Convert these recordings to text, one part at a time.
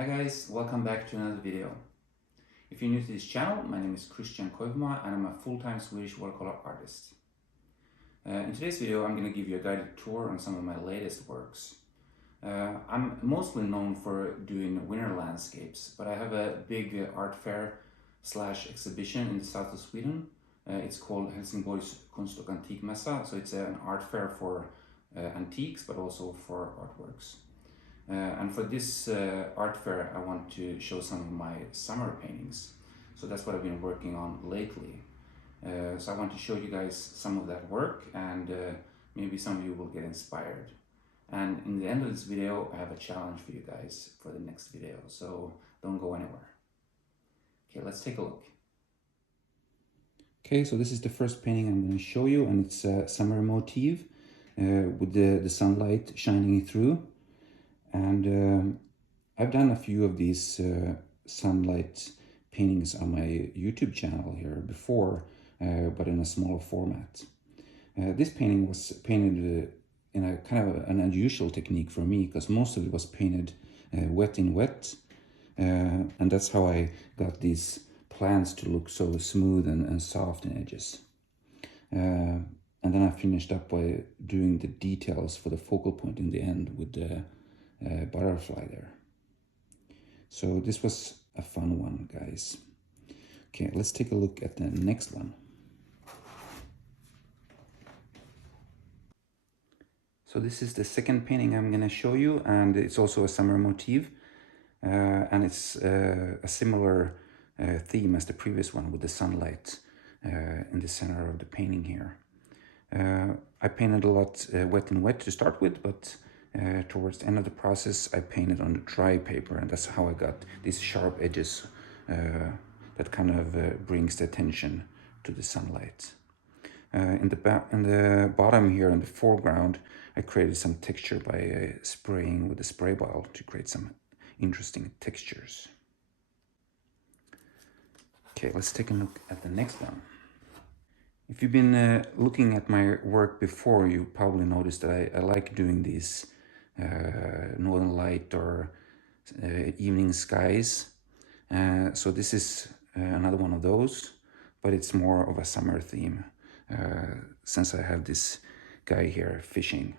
Hi guys, welcome back to another video. If you're new to this channel, my name is koivumaa and I'm a full-time Swedish watercolor artist. In today's video, I'm going to give you a guided tour on some of my latest works. I'm mostly known for doing winter landscapes, but I have a big art fair / exhibition in the south of Sweden. It's called Helsingborgs Konst- och Antikmässa, so it's an art fair for antiques, but also for artworks. And for this art fair, I want to show some of my summer paintings. So that's what I've been working on lately. So I want to show you guys some of that work, and maybe some of you will get inspired. And in the end of this video, I have a challenge for you guys for the next video, so don't go anywhere. Okay, let's take a look. Okay, so this is the first painting I'm going to show you, and it's a summer motif with the sunlight shining through. And I've done a few of these sunlight paintings on my YouTube channel here before, but in a smaller format. This painting was painted in a kind of an unusual technique for me, because most of it was painted wet in wet, and that's how I got these plants to look so smooth and soft in edges. And then I finished up by doing the details for the focal point in the end with the butterfly there. So this was a fun one, guys. Okay, let's take a look at the next one. So this is the second painting I'm going to show you, and it's also a summer motif, and it's a similar theme as the previous one, with the sunlight in the center of the painting here. I painted a lot wet in wet to start with, but towards the end of the process I painted on the dry paper, and that's how I got these sharp edges that kind of brings the attention to the sunlight. In the bottom here, in the foreground, I created some texture by spraying with a spray bottle to create some interesting textures. Okay, let's take a look at the next one. If you've been looking at my work before, you probably noticed that I like doing these northern light or evening skies. So this is another one of those, but it's more of a summer theme, since I have this guy here fishing.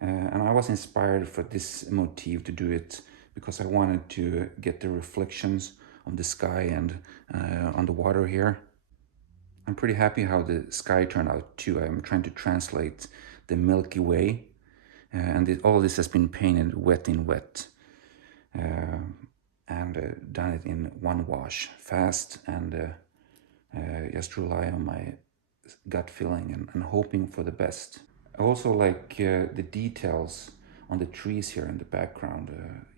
And I was inspired for this motif to do it because I wanted to get the reflections of the sky and on the water here. I'm pretty happy how the sky turned out too. I'm trying to translate the Milky Way, and all this has been painted wet in wet, and done it in one wash, fast, and just rely on my gut feeling and hoping for the best. I also like the details on the trees here in the background.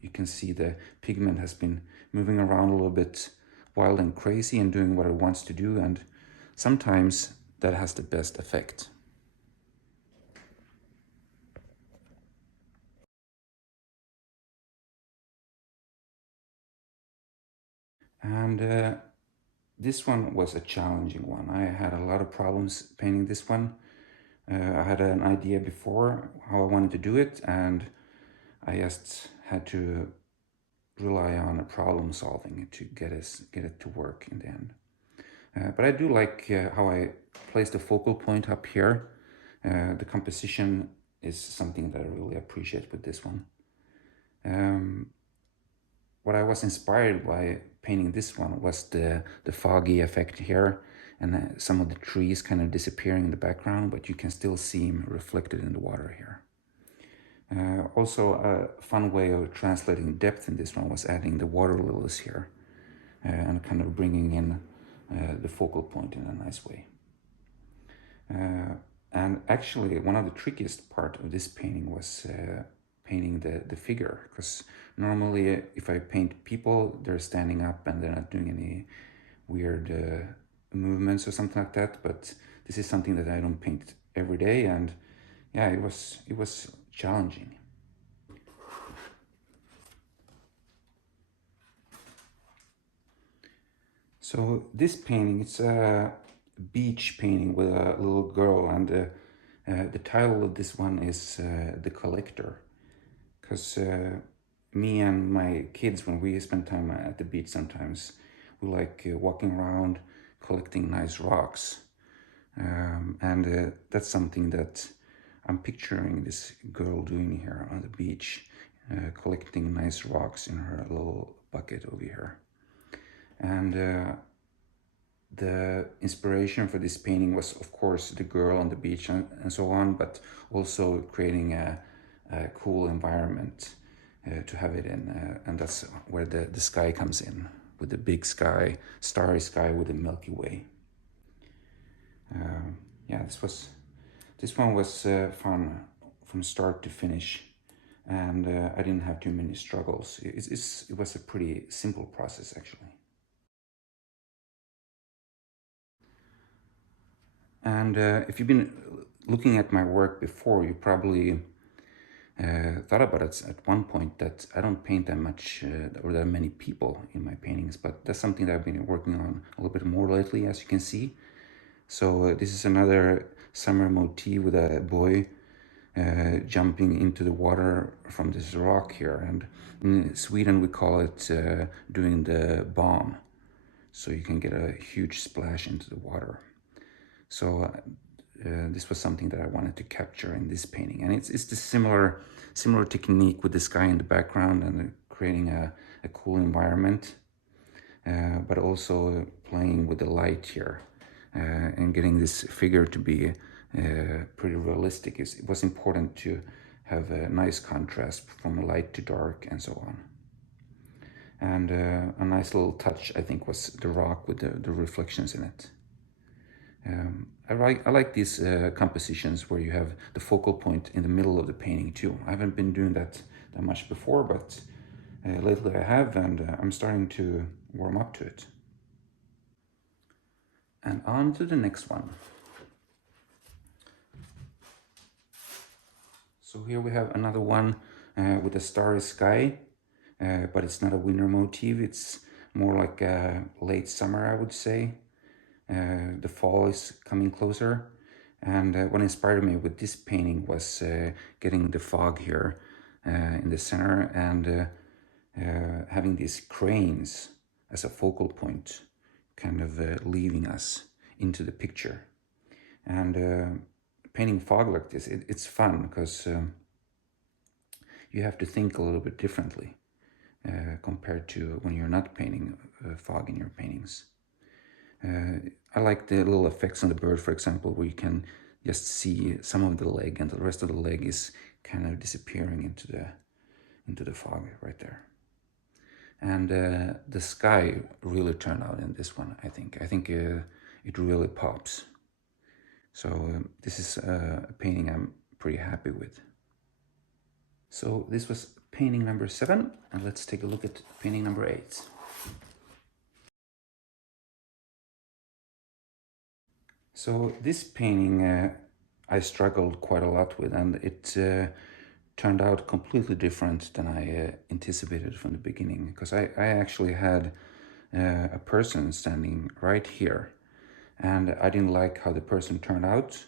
You can see the pigment has been moving around a little bit wild and crazy and doing what it wants to do, and sometimes that has the best effect. And this one was a challenging one. I had a lot of problems painting this one. I had an idea before how I wanted to do it, and I just had to rely on problem solving to get it to work in the end. But I do like how I place the focal point up here. The composition is something that I really appreciate with this one. What I was inspired by painting this one was the foggy effect here, and some of the trees kind of disappearing in the background, but you can still see them reflected in the water here. Also, a fun way of translating depth in this one was adding the water lilies here, and kind of bringing in the focal point in a nice way. And actually, one of the trickiest part of this painting was painting the figure, because normally if I paint people, they're standing up and they're not doing any weird movements or something like that, but this is something that I don't paint every day, and yeah, it was challenging. So this painting, it's a beach painting with a little girl, and the title of this one is The Collector, because me and my kids, when we spend time at the beach sometimes, we like walking around collecting nice rocks. And that's something that I'm picturing this girl doing here on the beach, collecting nice rocks in her little bucket over here. And the inspiration for this painting was, of course, the girl on the beach and so on, but also creating a cool environment to have it in. And that's where the sky comes in, with the big sky, starry sky with the Milky Way. Yeah, this one was fun from start to finish, and I didn't have too many struggles. It was a pretty simple process, actually. And if you've been looking at my work before, you probably thought about it at one point that I don't paint that much or that many people in my paintings, but that's something that I've been working on a little bit more lately, as you can see. So this is another summer motif with a boy jumping into the water from this rock here. And in Sweden we call it doing the bomb. So you can get a huge splash into the water. So this was something that I wanted to capture in this painting. And it's the similar technique with the sky in the background and creating a cool environment, but also playing with the light here. And getting this figure to be pretty realistic. It was important to have a nice contrast from light to dark and so on. And a nice little touch, I think, was the rock with the reflections in it. I like these compositions where you have the focal point in the middle of the painting too. I haven't been doing that much before, but lately I have, and I'm starting to warm up to it. And on to the next one. So here we have another one with a starry sky, but it's not a winter motif. It's more like a late summer, I would say. The fall is coming closer. And what inspired me with this painting was getting the fog here in the center and having these cranes as a focal point, kind of leading us into the picture. And painting fog like this, it's fun because you have to think a little bit differently compared to when you're not painting fog in your paintings. I like the little effects on the bird, for example, where you can just see some of the leg and the rest of the leg is kind of disappearing into the fog right there. And the sky really turned out in this one, I think. I think it really pops. So this is a painting I'm pretty happy with. So this was painting number 7, and let's take a look at painting number 8. So this painting I struggled quite a lot with, and it turned out completely different than I anticipated from the beginning, because I actually had a person standing right here, and I didn't like how the person turned out,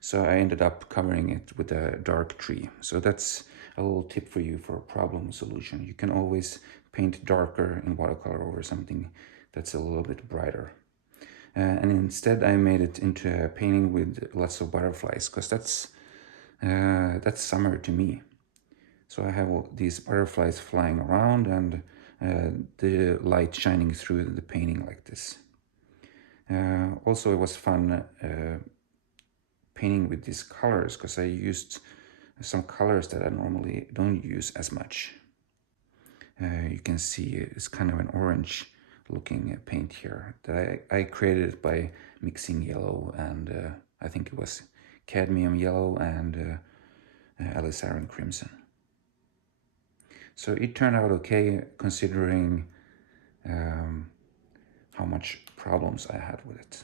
so I ended up covering it with a dark tree. So that's a little tip for you for a problem solution. You can always paint darker in watercolor over something that's a little bit brighter. And instead I made it into a painting with lots of butterflies, because that's summer to me. So I have all these butterflies flying around and the light shining through the painting like this. Also, it was fun painting with these colors, because I used some colors that I normally don't use as much. You can see it's kind of an orange looking paint here that I created it by mixing yellow and I think it was cadmium yellow and alizarin crimson. So it turned out okay, considering how much problems I had with it.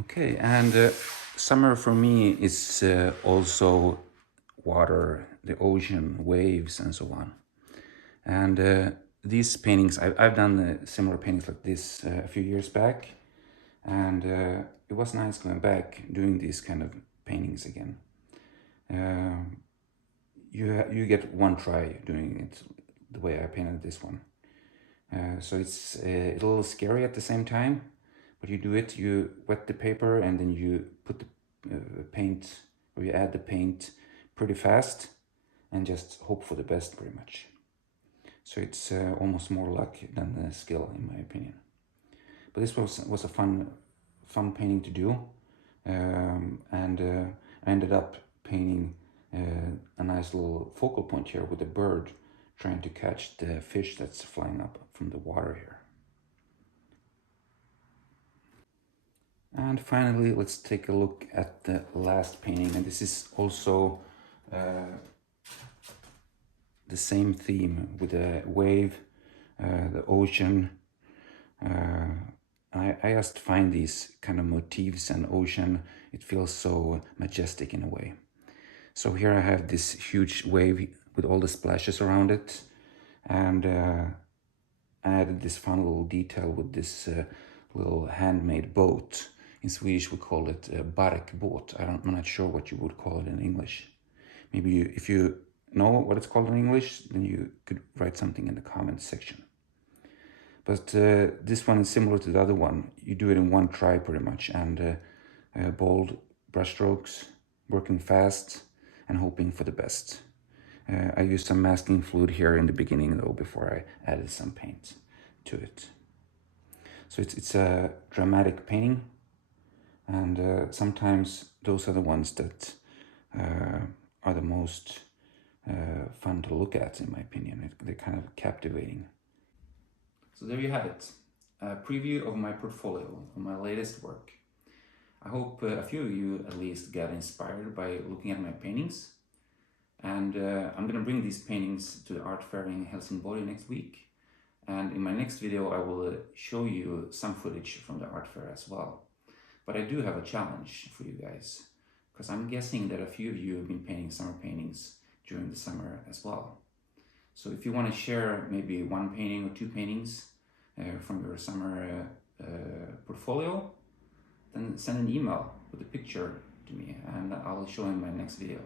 Okay, and summer for me is also water, the ocean, waves, and so on. And these paintings, I've done similar paintings like this a few years back, and it was nice going back doing these kind of paintings again. you get one try doing it the way I painted this one. So it's a little scary at the same time, but you do it, you wet the paper and then you put the paint, or you add the paint pretty fast and just hope for the best pretty much. So it's almost more luck than skill in my opinion. But this was a fun painting to do, and I ended up painting a nice little focal point here with a bird trying to catch the fish that's flying up from the water here. And finally, let's take a look at the last painting, and this is also the same theme with the wave, the ocean. I just find these kind of motifs and ocean, it feels so majestic in a way. So here I have this huge wave with all the splashes around it, and I added this fun little detail with this little handmade boat. In Swedish we call it a barkbåt. I'm not sure what you would call it in English. Maybe if you know what it's called in English, then you could write something in the comments section. But this one is similar to the other one. You do it in one try pretty much, and bold brushstrokes, working fast and hoping for the best. I used some masking fluid here in the beginning though, before I added some paint to it. So it's a dramatic painting, and sometimes those are the ones that are the most fun to look at, in my opinion. They're kind of captivating. So there you have it, a preview of my portfolio, of my latest work. I hope a few of you at least got inspired by looking at my paintings. And I'm gonna bring these paintings to the art fair in Helsingborg next week. And in my next video, I will show you some footage from the art fair as well. But I do have a challenge for you guys, because I'm guessing that a few of you have been painting summer paintings during the summer as well. So if you want to share maybe one painting or two paintings from your summer portfolio, then send an email with a picture to me and I'll show in my next video.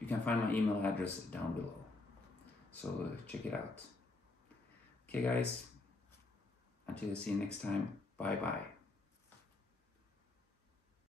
You can find my email address down below, so check it out. Okay guys, until I see you next time, bye bye.